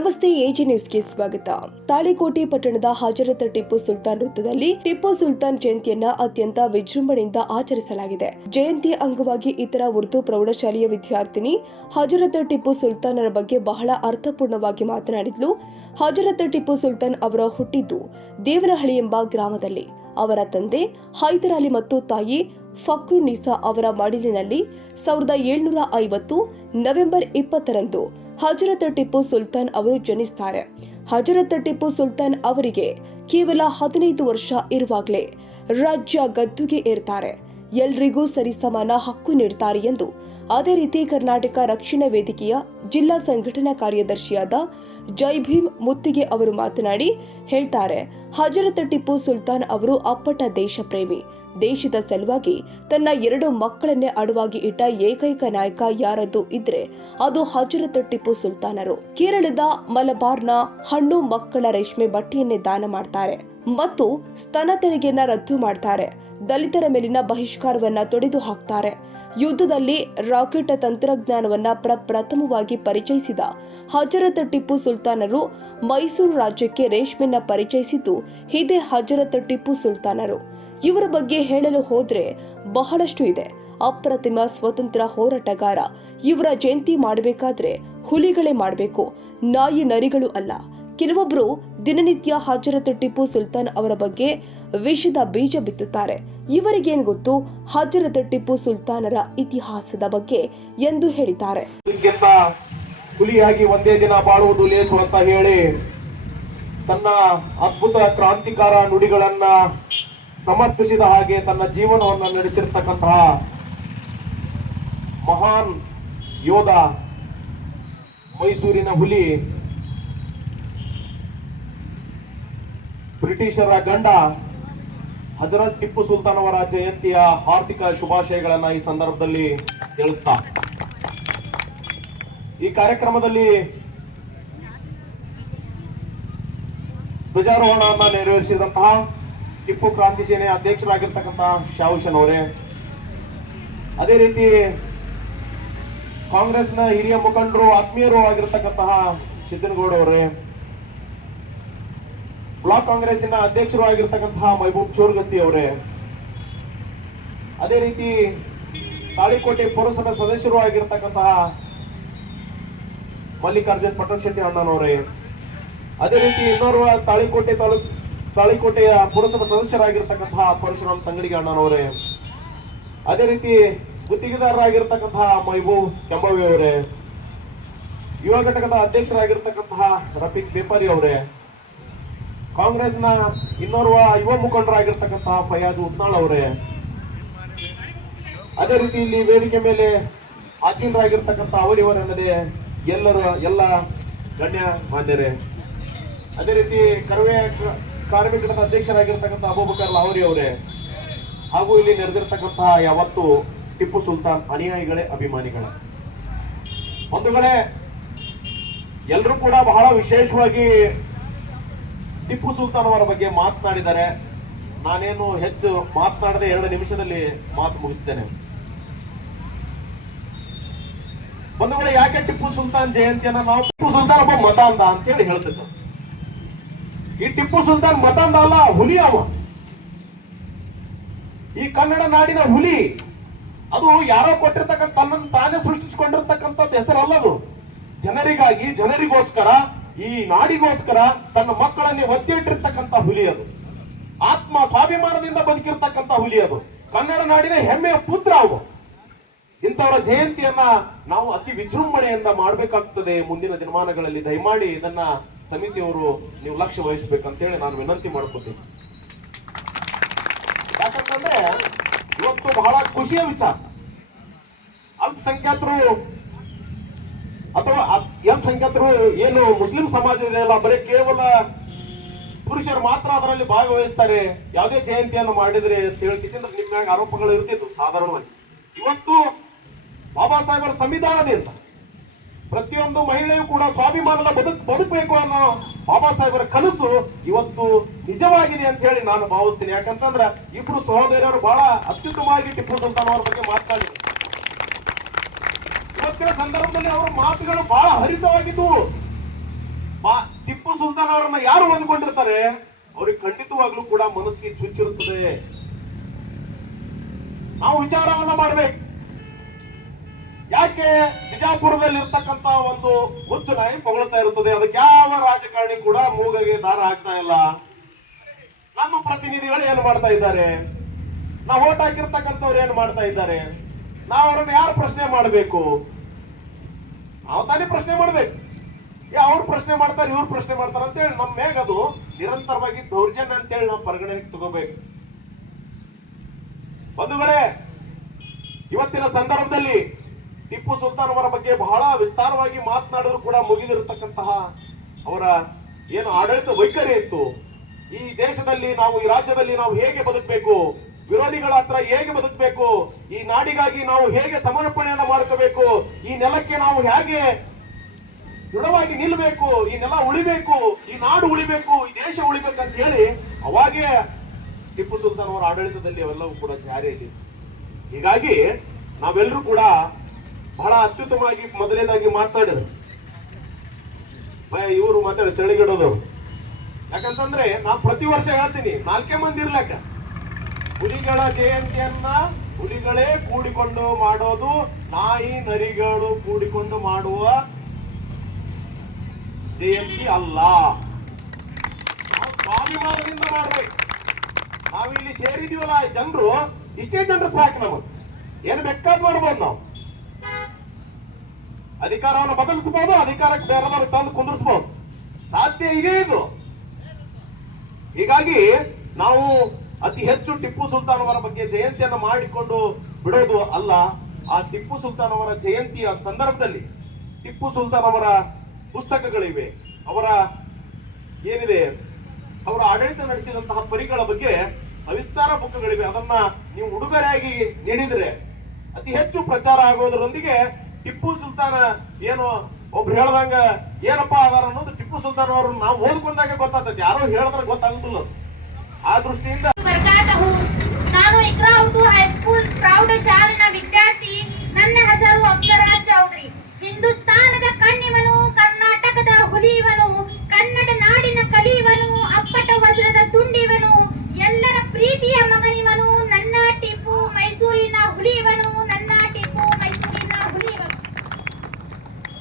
ನಮಸ್ತೆ, ಎಜಿ ನ್ಯೂಸ್ಗೆ ಸ್ವಾಗತ. ತಾಳಿಕೋಟೆ ಪಟ್ಟಣದ ಹಜರತ್ ಟಿಪ್ಪು ಸುಲ್ತಾನ್ ವೃತ್ತದಲ್ಲಿ ಟಿಪ್ಪು ಸುಲ್ತಾನ್ ಜಯಂತಿಯನ್ನ ಅತ್ಯಂತ ವಿಜೃಂಭಣೆಯಿಂದ ಆಚರಿಸಲಾಗಿದೆ. ಜಯಂತಿ ಅಂಗವಾಗಿ ಇತರ ಉರ್ದು ಪ್ರೌಢಶಾಲೆಯ ವಿದ್ಯಾರ್ಥಿನಿ ಹಜರತ್ ಟಿಪ್ಪು ಸುಲ್ತಾನರ ಬಗ್ಗೆ ಬಹಳ ಅರ್ಥಪೂರ್ಣವಾಗಿ ಮಾತನಾಡಿದ್ಲು. ಹಜರತ್ ಟಿಪ್ಪು ಸುಲ್ತಾನ್ ಅವರ ಹುಟ್ಟಿದ್ದು ದೇವನಹಳ್ಳಿ ಎಂಬ ಗ್ರಾಮದಲ್ಲಿ. ಅವರ ತಂದೆ ಹೈದರ್ ಅಲಿ ಮತ್ತು ತಾಯಿ ಫಕ್ರುನ್ನಿಸಾ ಅವರ ಮಡಿಲಿನಲ್ಲಿ 1750 ನವೆಂಬರ್ 20ರಂದು ಹಜರತ್ ಟಿಪ್ಪು ಸುಲ್ತಾನ್ ಅವರು ಜನಿಸುತ್ತಾರೆ. ಹಜರತ್ ಟಿಪ್ಪು ಸುಲ್ತಾನ್ ಅವರಿಗೆ ಕೇವಲ 15 ವರ್ಷ ಇರುವಾಗಲೇ ರಾಜ್ಯ ಗದ್ದುಗೆ ಏರ್ತಾರೆ. ಎಲ್ರಿಗೂ ಸರಿಸಮಾನ ಹಕ್ಕು ನೀಡುತ್ತಾರೆ ಎಂದು ಅದೇ ರೀತಿ ಕರ್ನಾಟಕ ರಕ್ಷಣಾ ವೇದಿಕೆಯ ಜಿಲ್ಲಾ ಸಂಘಟನಾ ಕಾರ್ಯದರ್ಶಿಯಾದ ಜೈ ಭೀಮ್ ಮುತ್ತಿಗೆ ಅವರು ಮಾತನಾಡಿ ಹೇಳ್ತಾರೆ, ಹಜರತ್ ಟಿಪ್ಪು ಸುಲ್ತಾನ್ ಅವರು ಅಪ್ಪಟ ದೇಶ ಪ್ರೇಮಿ. ದೇಶದ ಸಲುವಾಗಿ ತನ್ನ 2 ಮಕ್ಕಳನ್ನೇ ಅಡವಾಗಿ ಇಟ್ಟ ಏಕೈಕ ನಾಯಕ ಯಾರದ್ದು ಇದ್ರೆ ಅದು ಹಜರತ್ ಟಿಪ್ಪು ಸುಲ್ತಾನರು. ಕೇರಳದ ಮಲಬಾರ್ನ ಹಣ್ಣು ಮಕ್ಕಳ ರೇಷ್ಮೆ ಬಟ್ಟೆಯನ್ನೇ ದಾನ ಮಾಡ್ತಾರೆ ಮತ್ತು ಸ್ತನ ತೆರಿಗೆಯನ್ನ ರದ್ದು ಮಾಡ್ತಾರೆ. ದಲಿತರ ಮೇಲಿನ ಬಹಿಷ್ಕಾರವನ್ನ ತೊಡೆದು ಹಾಕ್ತಾರೆ. ಯುದ್ಧದಲ್ಲಿ ರಾಕೆಟ್ ತಂತ್ರಜ್ಞಾನವನ್ನ ಪ್ರಪ್ರಥಮವಾಗಿ ಪರಿಚಯಿಸಿದ ಹಜರತ್ ಟಿಪ್ಪು ಸುಲ್ತಾನರು. ಮೈಸೂರು ರಾಜ್ಯಕ್ಕೆ ರೇಷ್ಮೆಯನ್ನ ಪರಿಚಯಿಸಿದ್ದು ಇದೇ ಹಜರತ್ ಟಿಪ್ಪು ಸುಲ್ತಾನರು. ಇವರ ಬಗ್ಗೆ ಹೇಳಲು ಹೋದ್ರೆ ಬಹಳಷ್ಟು ಇದೆ. ಅಪ್ರತಿಮ ಸ್ವತಂತ್ರ ಹೋರಾಟಗಾರ. ಇವರ ಜಯಂತಿ ಮಾಡಬೇಕಾದ್ರೆ ಹುಲಿಗಳೇ ಮಾಡಬೇಕು, ನಾಯಿ ನರಿಗಳು ಅಲ್ಲ. ಕೆಲವೊಬ್ರು ದಿನನಿತ್ಯ ಹಜರತ್ ಟಿಪ್ಪು ಸುಲ್ತಾನ್ ಅವರ ಬಗ್ಗೆ ವಿಷದ ಬೀಜ ಬಿತ್ತುತ್ತಾರೆ. ಇವರಿಗೇನು ಗೊತ್ತು ಹಜರತ್ ಟಿಪ್ಪು ಸುಲ್ತಾನರ ಇತಿಹಾಸದ ಬಗ್ಗೆ ಎಂದು ಹೇಳಿದ್ದಾರೆ. ಹುಲಿಯಾಗಿ ಒಂದೇ ದಿನ ಬಾಳುವುದು ಲೇಸು ಅಂತ ಹೇಳಿ ತನ್ನ ಅದ್ಭುತ ಕ್ರಾಂತಿಕಾರ ನುಡಿಗಳನ್ನ ಸಮರ್ಥಿಸಿದ ಹಾಗೆ ತನ್ನ ಜೀವನವನ್ನು ನಡೆಸಿರ್ತಕ್ಕಂತಹ ಮಹಾನ್ ಯೋಧ, ಮೈಸೂರಿನ ಹುಲಿ, ಬ್ರಿಟಿಷರ ಗಂಡ ಹಜರತ್ ಟಿಪ್ಪು ಸುಲ್ತಾನ್ ಅವರ ಜಯಂತಿಯ ಹಾರ್ದಿಕ ಶುಭಾಶಯಗಳನ್ನ ಈ ಸಂದರ್ಭದಲ್ಲಿ ತಿಳಿಸ್ತಾ, ಈ ಕಾರ್ಯಕ್ರಮದಲ್ಲಿ ಧ್ವಜಾರೋಹಣವನ್ನ ನೆರವೇರಿಸಿದಂತಹ ಟಿಪ್ಪು ಕ್ರಾಂತಿ ಸೇನೆಯ ಅಧ್ಯಕ್ಷರಾಗಿರ್ತಕ್ಕಂತಹ ಶಾಹುಶನ್ ಅವರೇ, ಅದೇ ರೀತಿ ಕಾಂಗ್ರೆಸ್ನ ಹಿರಿಯ ಮುಖಂಡರು ಆತ್ಮೀಯರು ಆಗಿರ್ತಕ್ಕಂತಹ ಸಿದ್ದನಗೌಡ ಅವರೇ, ಬ್ಲಾಕ್ ಕಾಂಗ್ರೆಸ್ಸಿನ ಅಧ್ಯಕ್ಷರು ಆಗಿರ್ತಕ್ಕಂತಹ ಮಹಬೂಬ್ ಚೋರ್ಗಸ್ತಿ ಅವರೇ, ಅದೇ ರೀತಿ ತಾಳಿಕೋಟೆ ಪುರಸಭಾ ಸದಸ್ಯರು ಆಗಿರ್ತಕ್ಕಂತಹ ಮಲ್ಲಿಕಾರ್ಜುನ್ ಪಟ್ಟಣ ಶೆಟ್ಟಿ ಅಣ್ಣನವರೇ, ಅದೇ ರೀತಿ ಇನ್ನೋರ್ವ ತಾಳಿಕೋಟೆಯ ಪುರಸಭಾ ಸದಸ್ಯರಾಗಿರ್ತಕ್ಕಂತಹ ಪರಶುರಾಮ್ ತಂಗಡಿಗೆ ಅಣ್ಣನವರೇ, ಅದೇ ರೀತಿ ಗುತ್ತಿಗೆದಾರರಾಗಿರ್ತಕ್ಕಂತಹ ಮಹಬೂಬ್ ಕೆಂಬವಿ ಅವರೇ, ಯುವ ಘಟಕದ ಅಧ್ಯಕ್ಷರಾಗಿರ್ತಕ್ಕಂತಹ ರಫೀಕ್ ಬೇಪಾರಿ ಅವರೇ, ಕಾಂಗ್ರೆಸ್ನ ಇನ್ನೋರ್ವ ಯುವ ಮುಖಂಡರಾಗಿರ್ತಕ್ಕಂತಹ ಫಯಾಜ್ ಉತ್ನಾಳ್ ಅವರೇ, ಅದೇ ರೀತಿ ಇಲ್ಲಿ ವೇದಿಕೆ ಮೇಲೆ ಆಸೀನರಾಗಿರ್ತಕ್ಕಂಥ ಅವರಿವರೆನ್ನದೇ ಎಲ್ಲ ಗಣ್ಯ ಮಾನ್ಯರೇ, ಅದೇ ರೀತಿ ಕರವೇ ಕಾರ್ಮಿಕರ ಅಧ್ಯಕ್ಷರಾಗಿರ್ತಕ್ಕಂಥ ಅಬೂಬಕರ್ ಲಾಹೋರಿ ಅವರೇ, ಹಾಗೂ ಇಲ್ಲಿ ನೆರೆದಿರ್ತಕ್ಕಂತಹ ಯಾವತ್ತು ಟಿಪ್ಪು ಸುಲ್ತಾನ್ ಅನುಯಾಯಿಗಳೇ, ಅಭಿಮಾನಿಗಳೇ, ಬಂಧುಗಳೇ, ಎಲ್ಲರೂ ಕೂಡ ಬಹಳ ವಿಶೇಷವಾಗಿ ಟಿಪ್ಪು ಸುಲ್ತಾನ್ ಅವರ ಬಗ್ಗೆ ಮಾತನಾಡಿದ್ದಾರೆ. ನಾನೇನು ಹೆಚ್ಚು ಮಾತನಾಡದೆ 2 ನಿಮಿಷದಲ್ಲಿ ಮಾತು ಮುಗಿಸ್ತೇನೆ. ಬಂಧುಗಳೇ, ಯಾಕೆ ಟಿಪ್ಪು ಸುಲ್ತಾನ್ ಜಯಂತಿಯನ್ನ ನಾವು ಟಿಪ್ಪು ಸುಲ್ತಾನ್ ಒಬ್ಬ ಮತಾಂಧ ಅಂತೇಳಿ ಹೇಳ್ತಿದ್ದ. ಈ ಟಿಪ್ಪು ಸುಲ್ತಾನ್ ಮತಾಂಧ ಅಲ್ಲ, ಹುಲಿ ಅವ. ಈ ಕನ್ನಡ ನಾಡಿನ ಹುಲಿ. ಅದು ಯಾರೋ ಕೊಟ್ಟಿರ್ತಕ್ಕಂಥ ತನ್ನನ್ನು ತಾನೇ ಸೃಷ್ಟಿಸಿಕೊಂಡಿರ್ತಕ್ಕಂಥದ್ದು ಹೆಸರಲ್ಲದು. ಜನರಿಗಾಗಿ, ಜನರಿಗೋಸ್ಕರ, ಈ ನಾಡಿಗೋಸ್ಕರ ತನ್ನ ಮಕ್ಕಳನ್ನೇ ಒತ್ತಿ ಇಟ್ಟಿರ್ತಕ್ಕಂಥ ಹುಲಿ ಅದು. ಆತ್ಮ ಸ್ವಾಭಿಮಾನದಿಂದ ಬದುಕಿರ್ತಕ್ಕಂಥ ಹುಲಿ ಅದು. ಕನ್ನಡ ನಾಡಿನ ಹೆಮ್ಮೆಯ ಪುತ್ರ ಅವು. ಇಂಥವರ ಜಯಂತಿಯನ್ನ ನಾವು ಅತಿ ವಿಜೃಂಭಣೆಯಿಂದ ಮಾಡಬೇಕಾಗ್ತದೆ ಮುಂದಿನ ದಿನಮಾನಗಳಲ್ಲಿ. ದಯಮಾಡಿ ಇದನ್ನ ಸಮಿತಿಯವರು ನೀವು ಲಕ್ಷ್ಯ ವಹಿಸಬೇಕಂತೇಳಿ ನಾನು ವಿನಂತಿ ಮಾಡ್ಕೊತೀನಿ. ಯಾಕಂತಂದ್ರೆ ಇವತ್ತು ಬಹಳ ಖುಷಿಯ ವಿಚಾರ. ಅಲ್ಪಸಂಖ್ಯಾತರು ಅಥವಾ ಅಲ್ಪಸಂಖ್ಯಾತರು ಏನು ಮುಸ್ಲಿಂ ಸಮಾಜ ಇದೆಯಲ್ಲ, ಬರೀ ಕೇವಲ ಪುರುಷರು ಮಾತ್ರ ಅದರಲ್ಲಿ ಭಾಗವಹಿಸ್ತಾರೆ. ಯಾವುದೇ ಜಯಂತಿಯನ್ನು ಮಾಡಿದ್ರೆ ಕಿಸಿಂದ್ರೆ ನಿಮ್ಮ ಮ್ಯಾಗ ಆರೋಪಗಳು ಇರ್ತಿದ್ವು ಸಾಧಾರಣವಾಗಿ. ಇವತ್ತು ಬಾಬಾ ಸಾಹೇಬರ ಸಂವಿಧಾನದಿಂದ ಪ್ರತಿಯೊಂದು ಮಹಿಳೆಯೂ ಕೂಡ ಸ್ವಾಭಿಮಾನದ ಬದುಕಬೇಕು ಅನ್ನೋ ಬಾಬಾ ಸಾಹೇಬರ ಕನಸು ಇವತ್ತು ನಿಜವಾಗಿದೆ ಅಂತ ಹೇಳಿ ನಾನು ಭಾವಿಸ್ತೀನಿ. ಯಾಕಂತಂದ್ರೆ ಇಬ್ರು ಸಹೋದರಿಯರು ಬಹಳ ಅತ್ಯುತ್ತಮವಾಗಿ ಟಿಪ್ಪು ಸುಲ್ತಾನ್ ಅವರ ಬಗ್ಗೆ ಮಾತನಾಡಿದರು. ಇವತ್ತಿನ ಸಂದರ್ಭದಲ್ಲಿ ಅವರ ಮಾತುಗಳು ಬಹಳ ಹರಿತವಾಗಿದ್ದವು. ಟಿಪ್ಪು ಸುಲ್ತಾನ್ ಅವರನ್ನ ಯಾರು ಓದಿಕೊಂಡಿರ್ತಾರೆ ಅವ್ರಿಗೆ ಖಂಡಿತವಾಗ್ಲೂ ಕೂಡ ಮನಸ್ಸಿಗೆ ಚುಚ್ಚಿರುತ್ತದೆ. ನಾವು ವಿಚಾರವನ್ನ ಮಾಡ್ಬೇಕು. ಯಾಕೆ ಬಿಜಾಪುರದಲ್ಲಿ ಇರ್ತಕ್ಕಂತ ಒಂದು ಹುಚ್ಚು ನಾಯಿ ಹೊಗಳ್ತಾ ಇರುತ್ತದೆ, ಅದಕ್ಕೆ ಯಾವ ರಾಜಕಾರಣಿ ಕೂಡ ಮೂಗಗೆ ದಾರ ಹಾಕ್ತಾ ಇಲ್ಲ. ನಮ್ಮ ಪ್ರತಿನಿಧಿಗಳು ಏನು ಮಾಡ್ತಾ ಇದ್ದಾರೆ, ನಾವು ಓಟ್ ಹಾಕಿರ್ತಕ್ಕಂಥವ್ರು ಏನು ಮಾಡ್ತಾ ಇದ್ದಾರೆ, ನಾವು ಅವರನ್ನು ಯಾರು ಪ್ರಶ್ನೆ ಮಾಡಬೇಕು? ನಾವು ತಾನೇ ಪ್ರಶ್ನೆ ಮಾಡ್ಬೇಕು. ಅವ್ರು ಪ್ರಶ್ನೆ ಮಾಡ್ತಾರೆ, ಇವ್ರು ಪ್ರಶ್ನೆ ಮಾಡ್ತಾರೆ ಅಂತೇಳಿ ನಮ್ಮ ಮೇಗ ಅದು ನಿರಂತರವಾಗಿ ದೌರ್ಜನ್ಯ ಅಂತೇಳಿ ನಾವು ಪರಿಗಣನೆಗೆ ತಗೋಬೇಕು. ಬಂಧುಗಳೇ, ಇವತ್ತಿನ ಸಂದರ್ಭದಲ್ಲಿ ಟಿಪ್ಪು ಸುಲ್ತಾನ್ ಅವರ ಬಗ್ಗೆ ಬಹಳ ವಿಸ್ತಾರವಾಗಿ ಮಾತನಾಡಿದ್ರು ಕೂಡ ಮುಗಿದಿರತಕ್ಕಂತಹ ಅವರ ಏನು ಆಡಳಿತ ವೈಖರಿ ಇತ್ತು, ಈ ದೇಶದಲ್ಲಿ ನಾವು, ಈ ರಾಜ್ಯದಲ್ಲಿ ನಾವು ಹೇಗೆ ಬದುಕಬೇಕು, ವಿರೋಧಿಗಳ ಹತ್ರ ಹೇಗೆ ಬದುಕಬೇಕು, ಈ ನಾಡಿಗಾಗಿ ನಾವು ಹೇಗೆ ಸಮರ್ಪಣೆಯನ್ನು ಮಾಡ್ಕೋಬೇಕು, ಈ ನೆಲಕ್ಕೆ ನಾವು ಹೇಗೆ ದೃಢವಾಗಿ ನಿಲ್ಲಬೇಕು, ಈ ನೆಲ ಉಳಿಬೇಕು, ಈ ನಾಡು ಉಳಿಬೇಕು, ಈ ದೇಶ ಉಳಿಬೇಕು ಅಂತ ಹೇಳಿ ಅವಾಗೇ ಟಿಪ್ಪು ಸುಲ್ತಾನ್ ಅವರ ಆಡಳಿತದಲ್ಲಿ ಅವೆಲ್ಲವೂ ಕೂಡ ಜಾರಿಯಲ್ಲಿ. ಹೀಗಾಗಿ ನಾವೆಲ್ಲರೂ ಕೂಡ ಬಹಳ ಅತ್ಯುತ್ತಮವಾಗಿ ಮೊದಲನೇದಾಗಿ ಮಾತನಾಡಿದ್ರು. ಇವರು ಮಾತಾಡಿ ಚಳಿಗಿಡೋದು. ಯಾಕಂತಂದ್ರೆ ನಾನು ಪ್ರತಿ ವರ್ಷ ಹೇಳ್ತೀನಿ, 4 ಮಂದಿ ಇರ್ಲಕ್ಕ ಹುಲಿಗಳ ಜಯಂತಿಯನ್ನ ಹುಲಿಗಳೇ ಕೂಡಿಕೊಂಡು ಮಾಡೋದು, ನಾಯಿ ನರಿಗಳು ಕೂಡಿಕೊಂಡು ಮಾಡುವ ಜಯಂತಿ ಅಲ್ಲ. ನಾವು ಸ್ವಾಭಿಮಾನದಿಂದ ಮಾಡ್ಬೇಕು. ನಾವಿಲ್ಲಿ ಸೇರಿದೀವಲ್ಲ ಜನರು, ಇಷ್ಟೇ ಜನರು ಸಾಕು. ನಮಗೆ ಏನು ಬೇಕಾದ್ ಮಾಡ್ಬೋದು. ನಾವು ಅಧಿಕಾರವನ್ನು ಬದಲಿಸಬಹುದು, ಅಧಿಕಾರಕ್ಕೆ ಬೇರೆದವ್ರು ತಂದು ಕುಂದಿರಿಸಬಹುದು, ಸಾಧ್ಯ ಇದೆ ಇದು. ಹೀಗಾಗಿ ನಾವು ಅತಿ ಹೆಚ್ಚು ಟಿಪ್ಪು ಸುಲ್ತಾನ್ ಅವರ ಬಗ್ಗೆ ಜಯಂತಿಯನ್ನು ಮಾಡಿಕೊಂಡು ಬಿಡೋದು ಅಲ್ಲ. ಆ ಟಿಪ್ಪು ಸುಲ್ತಾನ್ ಅವರ ಜಯಂತಿಯ ಸಂದರ್ಭದಲ್ಲಿ ಟಿಪ್ಪು ಸುಲ್ತಾನ್ ಅವರ ಪುಸ್ತಕಗಳಿವೆ, ಅವರ ಏನಿದೆ, ಅವರ ಆಡಳಿತ ನಡೆಸಿದಂತಹ ಪರಿಗಳ ಬಗ್ಗೆ ಸವಿಸ್ತಾರ ಬುಕ್ಗಳಿವೆ. ಅದನ್ನ ನೀವು ಉಡುಗೊರೆಯಾಗಿ ನೀಡಿದ್ರೆ ಅತಿ ಹೆಚ್ಚು ಪ್ರಚಾರ ಆಗೋದರೊಂದಿಗೆ ಟಿಪ್ಪು ಸುಲ್ತಾನ ಏನು ಒಬ್ರು ಹೇಳ್ದಂಗ ಏನಪ್ಪಾ ಅದಾರ ಅನ್ನೋದು ಟಿಪ್ಪು ಸುಲ್ತಾನ್ ಅವರು ನಾವು ಓದ್ಕೊಂಡಾಗ ಗೊತ್ತಾಗ್ತದೆ, ಯಾರೋ ಹೇಳಿದ್ರೆ ಗೊತ್ತಾಗುದಿಲ್ಲ. ಆ ದೃಷ್ಟಿಯಿಂದ ನಾನು ಇಕ್ರಾ ಉರ್ದು ಹೈಸ್ಕೂಲ್ ಪ್ರೌಢಶಾಲಿನ ವಿದ್ಯಾರ್ಥಿ. ನನ್ನ ಹೆಸರು ಅಪ್ಸರಾ ಚೌಧರಿ. ಹಿಂದೂಸ್ತಾನದ ಕಣ್ಣಿವನು, ಕರ್ನಾಟಕದ ಹುಲಿಯವನು, ಕನ್ನಡ ನಾಡಿನ ಕಲಿಯವನು, ಅಪ್ಪಟ ವಜ್ರದ ತುಂಡಿವನು, ಎಲ್ಲರ ಪ್ರೀತಿಯ ಮಗನಿವನು, ನನ್ನ ಟಿಪ್ಪು ಮೈಸೂರಿನ ಹುಲಿಯವನು, ನನ್ನ ಟಿಪ್ಪು ಮೈಸೂರಿನ ಹುಲಿಯವನು.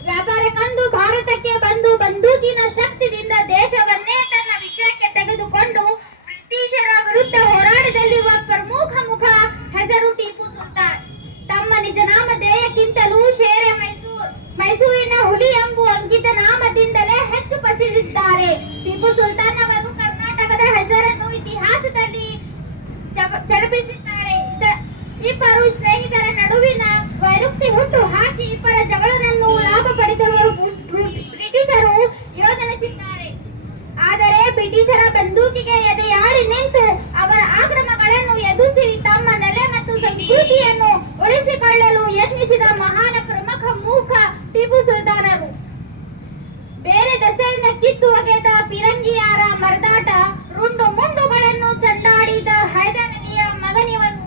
ವ್ಯಾಪಾರಕ್ಕಂದು ಭಾರತಕ್ಕೆ ಬಂದು ಬಂದೂಕಿನ ಶಕ್ತಿಯಿಂದ ದೇಶವನ್ನೇ ತನ್ನ ವಿಷಯಕ್ಕೆ ತೆಗೆದುಕೊಂಡು ಬ್ರಿಟಿಷರ ವಿರುದ್ಧ ಹೋರಾಟದಲ್ಲಿರುವ ಪ್ರಮುಖ ಮುಖ ಹೆಸರು ಟಿಪ್ಪು ಸುಲ್ತಾನ್. ತಮ್ಮ ನಿಜ ನಾಮಧೇಯಕ್ಕಿಂತಲೂ ಶೇರೆ ಮೈಸೂರಿನ ಹುಲಿ ಎಂಬ ಅಂಕಿತ ನಾಮದಿಂದಲೇ ಹೆಚ್ಚು ಪ್ರಸಿದ್ಧಿದ್ದಾರೆ. ಟಿಪ್ಪು ಸುಲ್ತಾನ್ ಅವರು ಕರ್ನಾಟಕದ ಹೆಸರನ್ನು ಇತಿಹಾಸದಲ್ಲಿ ಚರ್ಚಿಸಿದ್ದಾರೆ. ಇಬ್ಬರು ಸ್ನೇಹಿತರ ನಡುವಿನ ವೈರುಕ್ತಿ ಹುಟ್ಟು ಹಾಕಿ ಇಬ್ಬರ ಜಗಳವನ್ನು ಲಾಭ ಪಡೆದಿರುವ ಬ್ರಿಟಿಷರು ಯೋಜನಿಸಿದ್ದಾರೆ. ಆದರೆ ಬ್ರಿಟಿಷರ ಬಂದೂಕಿಗೆ ಎದೆಯಾಡಿ ನಿಂತು ಅವರ ಆಕ್ರಮಗಳನ್ನು ಎದುರಿಸಿ ತಮ್ಮ ನೆಲೆ ಮತ್ತು ಸಂಸ್ಕೃತಿಯನ್ನು ಉಳಿಸಿಕೊಳ್ಳಲು ಯತ್ನಿಸಿದ ಮಹಾನ ಪ್ರಮುಖ ಮೂಕ ಟಿಪ್ಪು ಸುಲ್ತಾನರು. ಬೇರೆ ದಸೆಯಿಂದ ಕಿತ್ತು ಒಗೆದ ಪಿರಂಗಿಯಾರ ಮರದಾಟ ರುಂಡು ಮುಂಡುಗಳನ್ನು ಚಂಡಾಡಿದ ಹೈದರಲಿಯ ಮಗನಿವನು.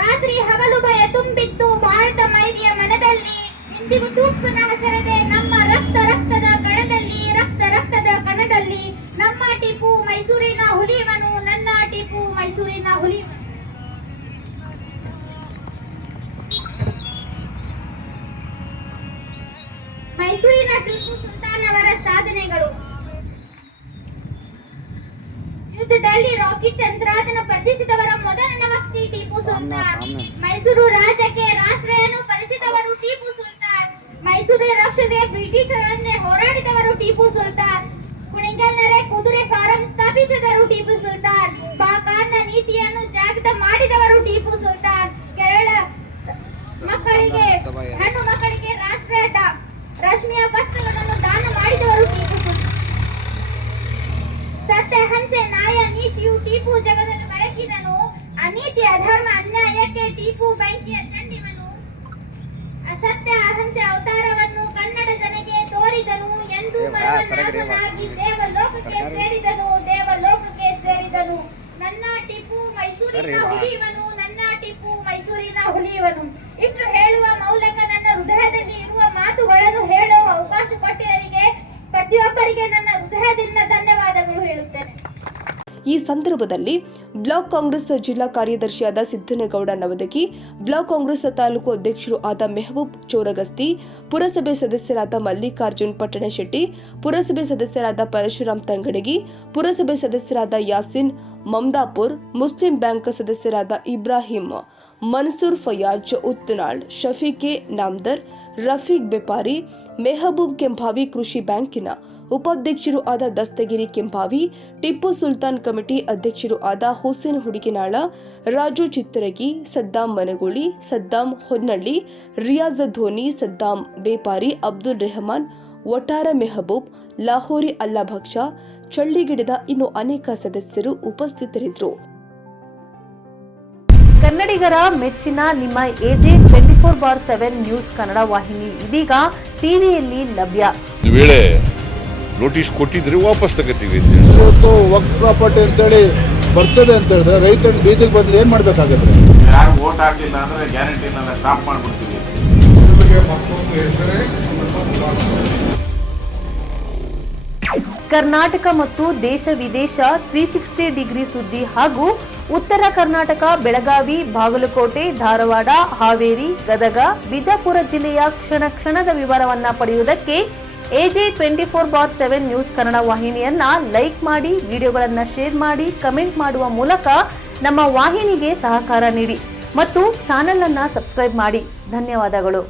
ರಾತ್ರಿ ಹಗಲು ಭಯ ತುಂಬಿತ್ತು ಭಾರತ ಮೈರಿಯ ಮನದಲ್ಲಿ. ಇಂದಿಗೂ ತುಪ್ಪನ ಹೆಸರದೆ ನಮ್ಮ ರಕ್ತದ ಕಣದಲ್ಲಿ, ರಕ್ತದ ಕಣದಲ್ಲಿ ನಮ್ಮ ಟಿಪ್ಪು ಮೈಸೂರಿನ ಹುಲಿಯವನು, ನನ್ನ ಟಿಪ್ಪು ಮೈಸೂರಿನ ಹುಲಿಯವನು. ಮೈಸೂರಿನ ಟಿಪ್ಪು ಸುಲ್ತಾನ್ ಅವರ ಸಾಧನೆಗಳು: ಯುದ್ಧದಲ್ಲಿ ರಾಕೆಟ್ ತಂತ್ರಜ್ಞಾನ ಪರಿಚಯಿಸಿದವರ ಮೊದಲನೇ ವ್ಯಕ್ತಿ ಟಿಪ್ಪು ಸುಲ್ತಾನ್. ಮೈಸೂರು ರಾಜ್ಯಕ್ಕೆ ರಾಷ್ಟ್ರೀಯನ್ನು ಪರಿಸಿದವರು ಟಿಪ್ಪು ಸುಲ್ತಾನ್. ಮೈಸೂರು ರಕ್ಷಣೆ ಬ್ರಿಟಿಷರನ್ನೇ ಹೋರಾಡಿದವರು ಟಿಪ್ಪು ಸುಲ್ತಾನ್. ಕುಣಿಗಲ್ನರೆ ಕುದುರೆ ಫಾರಂ ಸ್ಥಾಪಿಸಿದರು ಟಿಪ್ಪು ಸುಲ್ತಾನ್. ಬಾಕಾನ್ನ ನೀತಿಯನ್ನು ಜಾಗೃತ ಮಾಡಿದವರು ಟಿಪ್ಪು ಸುಲ್ತಾನ್. ಕೇರಳ ಮಕ್ಕಳಿಗೆ, ಹೆಣ್ಣು ಮಕ್ಕಳಿಗೆ ರಾಷ್ಟ್ರೀಯ ರಶ್ಮಿಯ ವಸ್ತ್ರಗಳನ್ನು ದಾನ ಮಾಡಿದವರು ಟಿಪ್ಪು ಸುಲ್ತಾನ್. ಸತ್ಯ ಹಂಸೆ ನ್ಯಾಯ ನೀತಿಯು ಟಿಪ್ಪು ಜಗದಲ್ಲಿ ಬೆಳಕಿದನು. ಅನೀತಿ ಅಧರ್ಮ ಅನ್ಯಾಯಕ್ಕೆ ಟಿಪ್ಪು ಬೆಂಕಿಯ ಚಂಡಿವನು. ಅಸತ್ಯ ಅಹಂಸೆ ಅವತಾರವನ್ನು ಕನ್ನಡ ಜನಕ್ಕೆ ತೋರಿದನು. ಎಂದು ಮರಣನಾಗಿ ದೇವಲೋಕಕ್ಕೆ ಸೇರಿದನು. ನನ್ನ ಟಿಪ್ಪು ಮೈಸೂರಿನ ಹುಲಿಯವನು, ನನ್ನ ಟಿಪ್ಪು ಮೈಸೂರಿನ ಹುಲಿಯವನು. ಇಷ್ಟು ಹೇಳುವ ಮೂಲಕ ನನ್ನ ಹೃದಯದಲ್ಲಿ ಇರುವ ಮಾತುಗಳನ್ನು ಹೇಳುವ ಅವಕಾಶ ಕೊಟ್ಟವರಿಗೆ ಪ್ರತಿಯೊಬ್ಬರಿಗೆ ಈ ಸಂದರ್ಭದಲ್ಲಿ ಬ್ಲಾಕ್ ಕಾಂಗ್ರೆಸ್ ಜಿಲ್ಲಾ ಕಾರ್ಯದರ್ಶಿಯಾದ ಸಿದ್ದನಗೌಡ ನವದಗಿ, ಬ್ಲಾಕ್ ಕಾಂಗ್ರೆಸ್ ತಾಲೂಕು ಅಧ್ಯಕ್ಷರು ಆದ ಮೆಹಬೂಬ್ ಚೋರಗಸ್ತಿ, ಪುರಸಭೆ ಸದಸ್ಯರಾದ ಮಲ್ಲಿಕಾರ್ಜುನ್ ಪಟ್ಟಣಶೆಟ್ಟಿ, ಪುರಸಭೆ ಸದಸ್ಯರಾದ ಪರಶುರಾಮ್ ತಂಗಡಗಿ, ಪುರಸಭೆ ಸದಸ್ಯರಾದ ಯಾಸಿನ್ ಮಮದಾಪುರ್, ಮುಸ್ಲಿಂ ಬ್ಯಾಂಕ್ ಸದಸ್ಯರಾದ ಇಬ್ರಾಹಿಂ, ಮನ್ಸೂರ್ ಫಯಾಜ್ ಉತ್ತನಾಳ್, ಶಫೀಕೆ ನಾಮ್ದರ್, ರಫೀಕ್ ಬೆಪಾರಿ, ಮೆಹಬೂಬ್ ಕೆಂಭಾವಿ, ಕೃಷಿ ಬ್ಯಾಂಕಿನ ಉಪಾಧ್ಯಕ್ಷರು ಆದ ದಸ್ತಗಿರಿ ಕೆಂಭಾವಿ, ಟಿಪ್ಪು ಸುಲ್ತಾನ್ ಕಮಿಟಿ ಅಧ್ಯಕ್ಷರು ಆದ ಹುಸೇನ್ ಹುಡುಗಿನಾಳ, ರಾಜು ಚಿತ್ತರಗಿ, ಸದ್ದಾಂ ಮನಗೋಳಿ, ಸದ್ದಾಂ ಹೊನ್ನಳ್ಳಿ, ರಿಯಾಜ್ ಧೋನಿ, ಸದ್ದಾಂ ಬೇಪಾರಿ, ಅಬ್ದುಲ್ ರೆಹಮಾನ್, ವಟಾರ ಮೆಹಬೂಬ್, ಲಾಹೋರಿ ಅಲ್ಲಾಭಕ್ಷ, ಚಳ್ಳಿಗಿಡದ ಇನ್ನು ಅನೇಕ ಸದಸ್ಯರು ಉಪಸ್ಥಿತರಿದ್ದರು. ಕನ್ನಡಿಗರ ಮೆಚ್ಚಿನ ನಿಮ್ಮ ಎಜೆ 24/7 ನ್ಯೂಸ್ ಕನ್ನಡ ವಾಹಿನಿ ಇದೀಗ ಟಿವಿಯಲ್ಲಿ ಲಭ್ಯ. ಒಂದು ವೇಳೆ ನೋಟಿಸ್ ಕೊಟ್ಟಿದ್ರೆ ವಾಪಸ್ ತಗೋತೀವಿ. ಇವತ್ತು ವಕ್ಫ್ ಪ್ರಾಪರ್ಟಿ ಅಂತೇಳಿ ಬರ್ತದೆ ಅಂತ ಹೇಳಿದ್ರೆ ರೈತರ ಬೀದಿಗೆ ಬಂದು ಏನ್ ಮಾಡ್ಬೇಕಾಗತ್ತೆ? ಯಾರು ವೋಟ್ ಹಾಕಲಿಲ್ಲ ಅಂದ್ರೆ ಗ್ಯಾರಂಟಿನೆಲ್ಲ ಸ್ಟಾಪ್ ಮಾಡ್ಬಿಡ್ತೀವಿ. ಕರ್ನಾಟಕ ಮತ್ತು ದೇಶ ವಿದೇಶ 360 ಡಿಗ್ರಿ ಸುದ್ದಿ ಹಾಗೂ ಉತ್ತರ ಕರ್ನಾಟಕ, ಬೆಳಗಾವಿ, ಬಾಗಲಕೋಟೆ, ಧಾರವಾಡ, ಹಾವೇರಿ, ಗದಗ, ಬಿಜಾಪುರ ಜಿಲ್ಲೆಯ ಕ್ಷಣ ಕ್ಷಣದ ವಿವರವನ್ನ ಪಡೆಯುವುದಕ್ಕೆ ಎಜೆ 24/7 ನ್ಯೂಸ್ ಕನ್ನಡ ವಾಹಿನಿಯನ್ನ ಲೈಕ್ ಮಾಡಿ, ವಿಡಿಯೋಗಳನ್ನ ಶೇರ್ ಮಾಡಿ, ಕಮೆಂಟ್ ಮಾಡುವ ಮೂಲಕ ನಮ್ಮ ವಾಹಿನಿಗೆ ಸಹಕಾರ ನೀಡಿ ಮತ್ತು ಚಾನೆಲ್ ಅನ್ನ ಸಬ್ಸ್ಕ್ರೈಬ್ ಮಾಡಿ. ಧನ್ಯವಾದಗಳು.